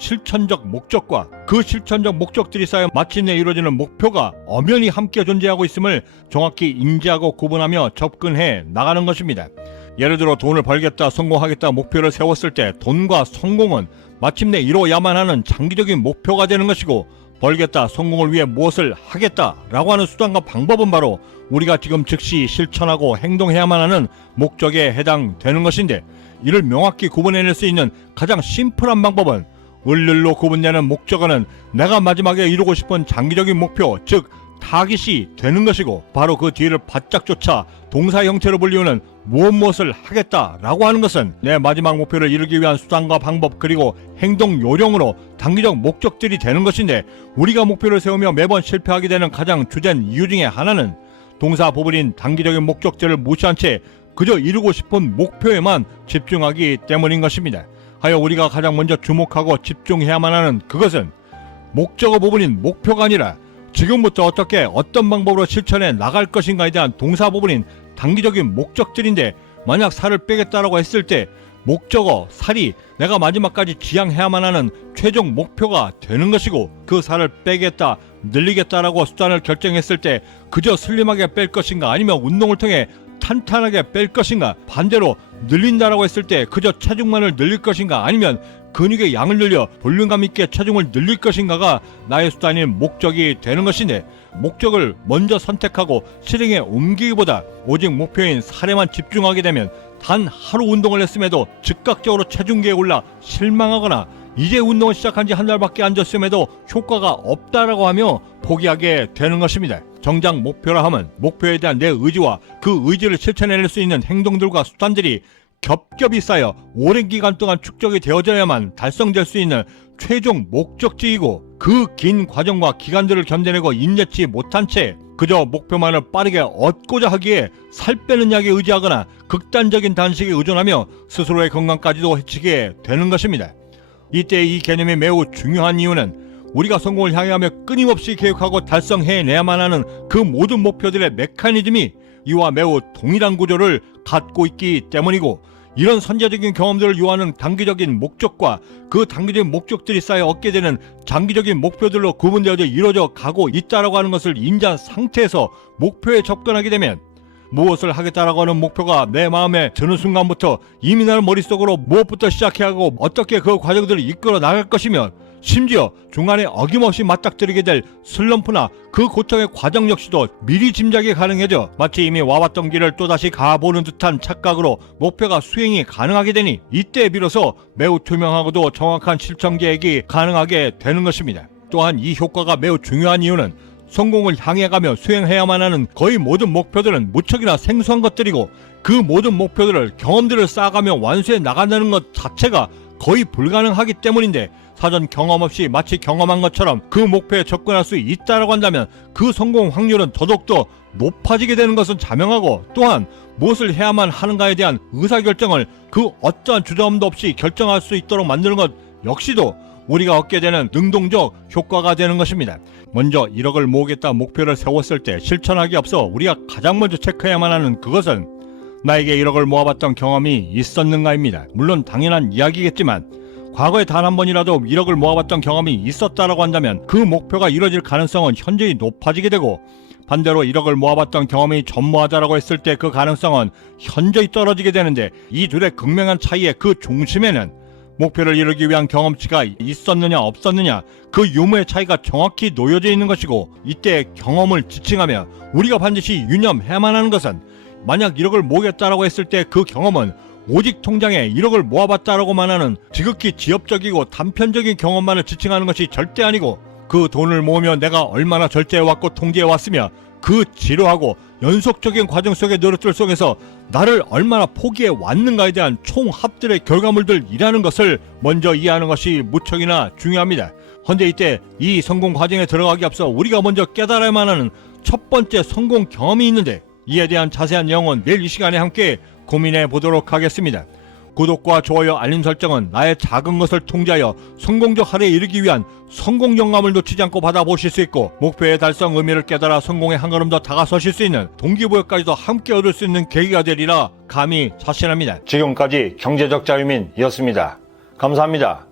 실천적 목적과 그 실천적 목적들이 쌓여 마침내 이루어지는 목표가 엄연히 함께 존재하고 있음을 정확히 인지하고 구분하며 접근해 나가는 것입니다. 예를 들어 돈을 벌겠다, 성공하겠다 목표를 세웠을 때 돈과 성공은 마침내 이루어야만 하는 장기적인 목표가 되는 것이고, 벌겠다, 성공을 위해 무엇을 하겠다라고 하는 수단과 방법은 바로 우리가 지금 즉시 실천하고 행동해야만 하는 목적에 해당되는 것인데, 이를 명확히 구분해낼 수 있는 가장 심플한 방법은 을을로 구분되는 목적어는 내가 마지막에 이루고 싶은 장기적인 목표, 즉 타깃이 되는 것이고, 바로 그 뒤를 바짝 쫓아 동사 형태로 불리우는 무엇을 하겠다라고 하는 것은 내 마지막 목표를 이루기 위한 수단과 방법, 그리고 행동 요령으로 단기적 목적들이 되는 것인데, 우리가 목표를 세우며 매번 실패하게 되는 가장 주된 이유 중에 하나는 동사 부분인 단기적인 목적들을 무시한 채 그저 이루고 싶은 목표에만 집중하기 때문인 것입니다. 하여 우리가 가장 먼저 주목하고 집중해야만 하는 그것은 목적어 부분인 목표가 아니라 지금부터 어떻게 어떤 방법으로 실천해 나갈 것인가에 대한 동사 부분인 단기적인 목적들인데, 만약 살을 빼겠다라고 했을 때 목적어 살이 내가 마지막까지 지향해야만 하는 최종 목표가 되는 것이고, 그 살을 빼겠다, 늘리겠다라고 수단을 결정했을 때 그저 슬림하게 뺄 것인가, 아니면 운동을 통해 탄탄하게 뺄 것인가, 반대로 늘린다라고 했을 때 그저 체중만을 늘릴 것인가, 아니면 근육의 양을 늘려 볼륨감 있게 체중을 늘릴 것인가가 나의 수단인 목적이 되는 것인데, 목적을 먼저 선택하고 실행에 옮기기보다 오직 목표인 살에만 집중하게 되면 단 하루 운동을 했음에도 즉각적으로 체중계에 올라 실망하거나, 이제 운동을 시작한 지 한 달밖에 안 됐음에도 효과가 없다라고 하며 포기하게 되는 것입니다. 정작 목표라 함은 목표에 대한 내 의지와 그 의지를 실천해낼 수 있는 행동들과 수단들이 겹겹이 쌓여 오랜 기간 동안 축적이 되어져야만 달성될 수 있는 최종 목적지이고, 그 긴 과정과 기간들을 견뎌내고 인내치 못한 채 그저 목표만을 빠르게 얻고자 하기에 살 빼는 약에 의지하거나 극단적인 단식에 의존하며 스스로의 건강까지도 해치게 되는 것입니다. 이때 이 개념이 매우 중요한 이유는 우리가 성공을 향하여 끊임없이 계획하고 달성해내야만 하는 그 모든 목표들의 메커니즘이 이와 매우 동일한 구조를 갖고 있기 때문이고, 이런 선제적인 경험들을 요하는 단기적인 목적과 그 단기적인 목적들이 쌓여 얻게 되는 장기적인 목표들로 구분되어져 이루어져 가고 있다라고 하는 것을 인지한 상태에서 목표에 접근하게 되면, 무엇을 하겠다라고 하는 목표가 내 마음에 드는 순간부터 이미 나는 머릿속으로 무엇부터 시작해야 하고 어떻게 그 과정들을 이끌어 나갈 것이며, 심지어 중간에 어김없이 맞닥뜨리게 될 슬럼프나 그 고통의 과정 역시도 미리 짐작이 가능해져 마치 이미 와왔던 길을 또다시 가보는 듯한 착각으로 목표가 수행이 가능하게 되니, 이때 비로소 매우 투명하고도 정확한 실천 계획이 가능하게 되는 것입니다. 또한 이 효과가 매우 중요한 이유는 성공을 향해 가며 수행해야만 하는 거의 모든 목표들은 무척이나 생소한 것들이고, 그 모든 목표들을 경험들을 쌓아가며 완수해 나간다는 것 자체가 거의 불가능하기 때문인데, 사전 경험 없이 마치 경험한 것처럼 그 목표에 접근할 수 있다라고 한다면 그 성공 확률은 더더욱더 높아지게 되는 것은 자명하고, 또한 무엇을 해야만 하는가에 대한 의사결정을 그 어떠한 주저함도 없이 결정할 수 있도록 만드는 것 역시도 우리가 얻게 되는 능동적 효과가 되는 것입니다. 먼저 1억을 모으겠다 목표를 세웠을 때 실천하기 앞서 우리가 가장 먼저 체크해야만 하는 그것은 나에게 1억을 모아봤던 경험이 있었는가입니다. 물론 당연한 이야기겠지만, 과거에 단 한 번이라도 1억을 모아봤던 경험이 있었다라고 한다면 그 목표가 이루어질 가능성은 현저히 높아지게 되고, 반대로 1억을 모아봤던 경험이 전무하다라고 했을 때 그 가능성은 현저히 떨어지게 되는데, 이 둘의 극명한 차이의 그 중심에는 목표를 이루기 위한 경험치가 있었느냐 없었느냐 그 유무의 차이가 정확히 놓여져 있는 것이고, 이때 경험을 지칭하며 우리가 반드시 유념해야만 하는 것은, 만약 1억을 모으겠다라고 했을 때 그 경험은 오직 통장에 1억을 모아봤다라고만 하는 지극히 지엽적이고 단편적인 경험만을 지칭하는 것이 절대 아니고, 그 돈을 모으며 내가 얼마나 절제해왔고 통제해왔으며 그 지루하고 연속적인 과정 속의 노릇들 속에서 나를 얼마나 포기해 왔는가에 대한 총합들의 결과물들이라는 것을 먼저 이해하는 것이 무척이나 중요합니다. 헌데 이때 이 성공 과정에 들어가기 앞서 우리가 먼저 깨달아야만 하는 첫 번째 성공 경험이 있는데, 이에 대한 자세한 내용은 내일 이 시간에 함께 고민해 보도록 하겠습니다. 구독과 좋아요, 알림 설정은 나의 작은 것을 통제하여 성공적 하루에 이르기 위한 성공 영감을 놓치지 않고 받아보실 수 있고, 목표의 달성 의미를 깨달아 성공에 한 걸음 더 다가서실 수 있는 동기부여까지도 함께 얻을 수 있는 계기가 되리라 감히 자신합니다. 지금까지 경제적 자유민이었습니다. 감사합니다.